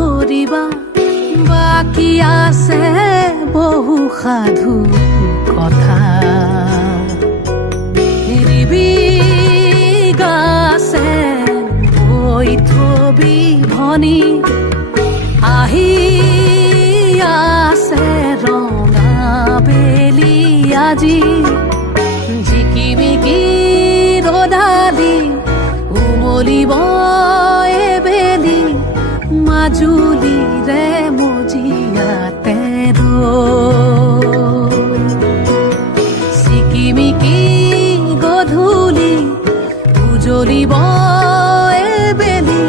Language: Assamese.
কৰিবা বাকী আছে বহু সাধু কথা গাছে বৈ থবি ভনী আহি আছে ৰঙা বেলি আজি জিকিমিকি ৰদালি উমলিব এবেলি মাজুলীৰে মজিয়াতে চিকিমিকি গধূলি উজলিব এবেলি